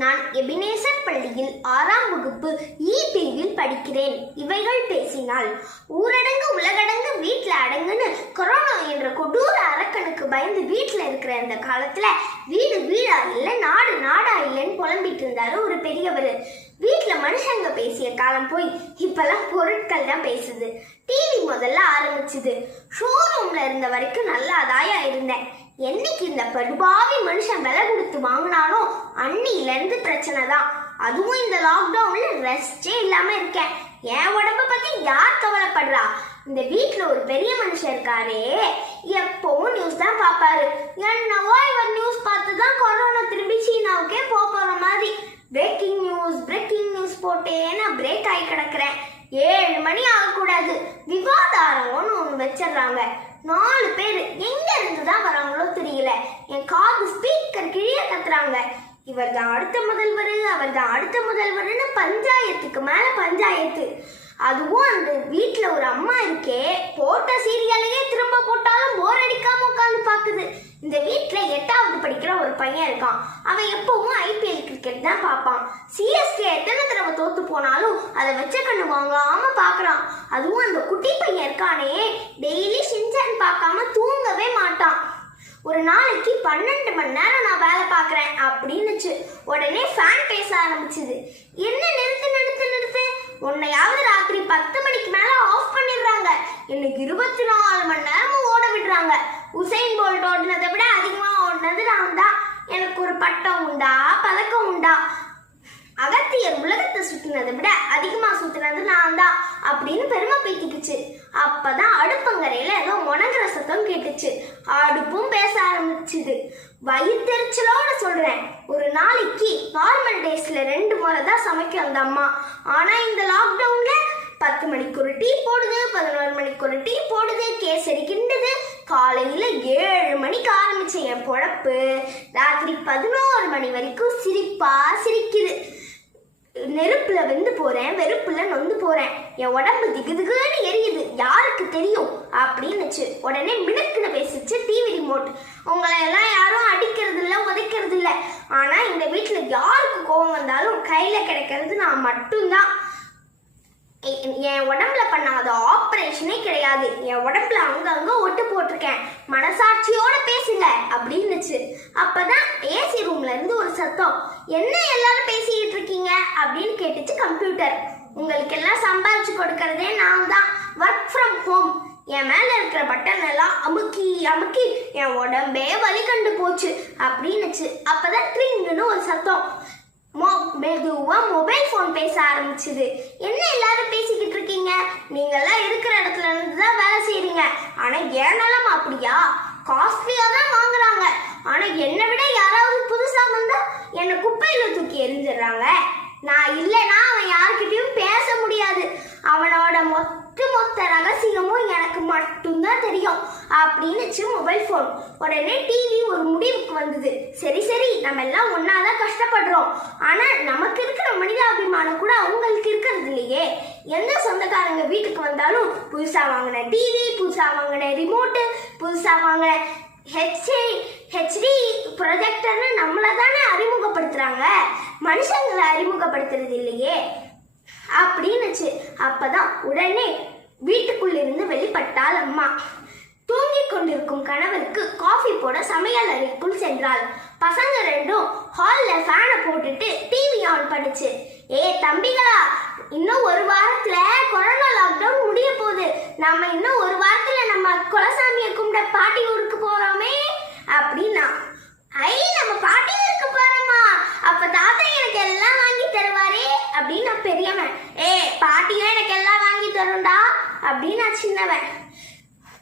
நான் எபினேசர் பள்ளியில் 6ஆம் வகுப்பு பிரிவில் படிக்கிறேன். இவைகள் பேசினால் ஊரடங்கு உலகடங்கு வீட்டுல அடங்குன்னு கொரோனா என்ற கொடூர அரக்கனுக்கு பயந்து வீட்டுல இருக்கிற அந்த காலத்துல வீடு வீடா இல்ல நாடு நாடா இல்லைன்னு புலம்பிட்டு இருந்தாரு ஒரு பெரியவர். வீட்டுல மனுஷங்க பேசிய காலம் போய் இப்பெல்லாம் பொருட்கள் தான் பேசுது. டிவி முதல்ல ஆரம்பிச்சுது. ஷோரூம்ல இருந்த வரைக்கும் நல்லாதாயா இருந்தேன். என்னைக்கு இந்த படுபாவி மனுஷன் விலை கொடுத்து வாங்கினாலும் அன்னில இருந்து பிரச்சனை தான். அதுவும் இந்த லாக்டவுன்ல ரெஸ்டே இல்லாம இருக்கேன். என் உடம்ப பத்தி யார் கவலைப்படுறா? இந்த வீட்டுல ஒரு பெரிய மனுஷன் இருக்காரே, எப்பவும் நியூஸ் தான் பாப்பாரு. என்னவோ இவர் நியூஸ் பார்த்துதான் கொரோனா திரும்பி சீனாவுக்கே போற மாதிரி பிரேக்கிங் நியூஸ் போட்டேன்னு பிரேக் ஆகி கிடக்குறேன். 7 மணி ஆகக்கூடாது, விவாதாரம்னு ஒண்ணு வச்சிடறாங்க. 4 பேர் எங்க இருந்துதான் வராங்களோ தெரியல. என் காது ஸ்பீக்கர் கீழே கத்துறாங்க. இவர் தான் அடுத்த முதல்வர், அவர் தான் அடுத்த முதல்வர்னு பஞ்சாயத்துக்கு மேல பஞ்சாயத்து. அதுவும் அந்த வீட்டுல ஒரு அம்மா இருக்கே, போட்ட சீரியலையே திரும்ப போட்டாலும் போர் அடிக்காம உட்காந்து பாக்குது. இந்த வீட்டுல 8வது படிக்கிற ஒரு பையன் இருக்கான். அவன் எப்பவும் IPL கிரிக்கெட் தான் பார்ப்பான். CSK எத்தனை தடவை தோத்து போனாலும் அதை வச்ச கண்ணு வாங்காம பாக்குறான். அதுவும் அந்த குட்டி பையன் இருக்கானே, டெய்லி ஷின்சான் பார்க்காம தூங்கவே மாட்டான். ஒரு நாளைக்கு 12 மணி நேரம் நான் வேலை பார்க்குறேன் அப்படின்னுச்சு. உடனே ஃபேன் பேச ஆரம்பிச்சுது. என்ன நிறுத்து உன்னையாவது ராத்திரி 10 மணிக்கு மேல ஆஃப் பண்ணிடுறாங்க. எனக்கு 24 மணி நேரமும் ஓட விடுறாங்க. உசைன் போல்ட் ஓடினதை விட அதிகமா ஓடினது நான் தான். எனக்கு ஒரு பட்டம் உண்டா, பதக்கம் உண்டா? அகத்தியர் உலகத்தை சுத்தினதை விட அதிகமா சுத்தினது நான் தான் அப்படின்னு பெருமை பேத்திக்குச்சு. அப்பதான் அடுப்பங்கரையில ஏதோ முனங்குற சத்தம் கேட்டுச்சு. அடுப்பும் பேச ஆரம்பிச்சுது. வயிற்றுச்சலோட சொல்றேன், ஒரு நாளைக்கு நார்மல் டேஸ்ல 2 முறை தான் சமைக்கும் அந்த அம்மா. ஆனா இந்த லாக்டவுன்ல 10 மணிக்கு ஒரு டீ போடுது, 11 மணிக்கு ஒரு டீ போடுது, கேசரி கிண்டுது. காலையில 7 மணிக்கு ஆரம்பிச்ச என் பொழப்பு ராத்திரி 11 மணி வரைக்கும் சிரிப்பா சிரிக்குது. நெருப்புல வெந்து போறேன், வெறுப்புல நொந்து போறேன். என் உடம்பு திகுதிகுன்னு எரியுது, யாருக்கு தெரியும் அப்படின்னுச்சு. உடனே மினுக்குன்னு பேசிச்சு டிவி ரிமோட். உங்களை எல்லாம் யாரும் அடிக்கிறது இல்ல, உதைக்கிறது இல்ல. ஆனா இந்த வீட்டுல யாருக்கு கோபம் வந்தாலும் கையில கிடைக்கிறது நான் மட்டும்தான். என் உடம்புல பண்ணாத ஆபரேஷனே கிடையாது. என் உடம்புல அங்கங்க ஒட்டு போட்டிருக்கேன். மனசாட்சியோட பேசுங்க அப்படின்னுச்சு. அப்பதான் ஏசி ரூம்ல இருந்து ஒரு சத்தம். என்ன எல்லாரும் பேசிக்கிட்டு இருக்கீங்க அப்படின்னு கேட்டுச்சு கம்ப்யூட்டர். உங்களுக்கு எல்லாம் சம்பாதிச்சு கொடுக்கறதே நான் தான். Work from home. என் மேல இருக்கிற பட்டன் எல்லாம் அமுக்கி அமுக்கி என் உடம்பே வலி கண்டு போச்சு அப்படின்னுச்சு. அப்பதான் ட்ரிங்னு ஒரு சத்தம். மெதுவா மொபைல் போன் பேச ஆரம்பிச்சுது. என்ன எல்லாரும் பேசிக்கிட்டு இருக்கீங்க? நீங்க எல்லாம் இருக்கிற இடத்துல இருந்துதான் வேலை செய்யறீங்க. ஆனா ஏன் நிலைமை அப்படியா? காஸ்ட்லியா தான் வாங்குறாங்க. ஆனா என்னை விட யாராவது புதுசா வந்தா என்னை குப்பையில தூக்கி எரிஞ்சிடறாங்க. நான் இல்லைன்னா அவன் யாருக்கிட்டையும் பேச முடியாது. அவனோட மொத்த ரகசியமும் எனக்கு மட்டும்தான் தெரியும் அப்படின்னுச்சு மொபைல் போன். உடனே டிவி ஒரு முடிவுக்கு வந்தது. சரி நம்ம எல்லாம் ஒன்னாதான் கஷ்டப்படுறோம். ஆனா நமக்கு இருக்கிற மனிதாபிமானம் கூட அவங்களுக்கு இருக்கிறது இல்லையே. எந்த சொந்தக்காரங்க வீட்டுக்கு வந்தாலும் புதுசா வாங்கின டிவி, புதுசா வாங்கின ரிமோட்டு, புதுசா வாங்கின HD ப்ரொஜெக்டர்னு நம்மளை தானே அறிமுகப்படுத்துறாங்க. மனுஷங்களை அறிமுகப்படுத்துறது இல்லையே அப்படின்னுச்சு. அப்பதான் உடனே வீட்டுக்குள்ள இருந்து வெளிப்பட்டாள் அம்மா. தூங்கிக் கொண்டிருக்கும் கணவருக்கு காஃபி போட சமையல் அறைக்குள் சென்றாள். பசங்க 2ம் ஹால்ல ஃபேனை போட்டுட்டு டிவி ஆன் பண்ணுச்சு. தம்பிகளா, இன்னும் 1 வாரத்துல கொரோனா லாக்டவுன் முடிய போகுது. நம்ம இன்னும் 1 வாரத்துல நம்ம குலசாமியை கும்பிட பாட்டி ஊருக்கு போறோமே அப்படின்னா. நம்ம பாட்டி ஊருக்கு போறோமா? அப்ப தாத்தா எனக்கு எல்லாம் வாங்கி தருவாரே அப்படின்னு பெரியவன். பாட்டியா எனக்கு எல்லாம் வாங்கி தரும்டா அப்படின்னு சின்னவன்.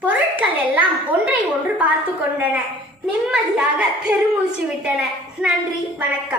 பொருட்கள் எல்லாம் ஒன்றை ஒன்று பார்த்து கொண்டன. நிம்மதியாக பெருமூச்சு விட்டன. நன்றி, வணக்கம்.